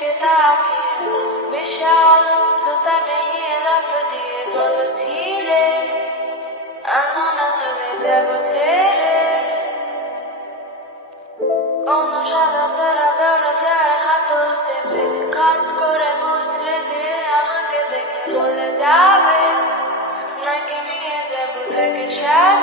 দিকে তাকিয়ে বিশাল উচ্চতা নিয়ে লাফ দিয়ে বলছিলে আনো না হলে দেব ছেড়ে। কোন সাদা সারা দরজার হাতল চেপে কান করে মুচড়ে দিয়ে আমাকে দেখে বলে যাবে নাকি নিয়ে যাবো তাকে সাথে।